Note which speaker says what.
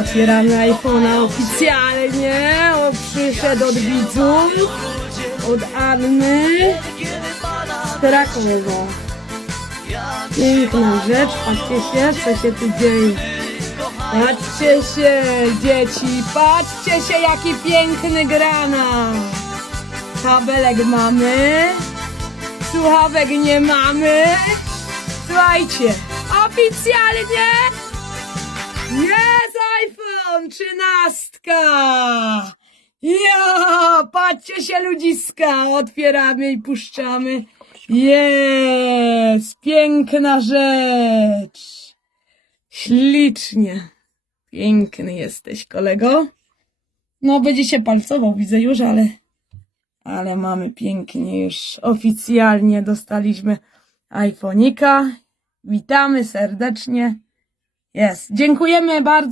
Speaker 1: Otwieramy iPhone'a oficjalnie. O, przyszedł od widzów. Od Anny. Z Krakowa. Piękna rzecz. Patrzcie się, co się tu dzieje. Patrzcie się, dzieci. Patrzcie się, jaki piękny granat. Kabelek mamy. Słuchawek nie mamy. Słuchajcie, oficjalnie jest iPhone 13! Ja, patrzcie się ludziska, otwieramy i puszczamy. Jest, piękna rzecz. Ślicznie. Piękny jesteś, kolego. No, będzie się palcował, widzę już, ale, ale mamy pięknie już oficjalnie dostaliśmy iPhone'ika. Witamy serdecznie. Jest. Dziękujemy bardzo.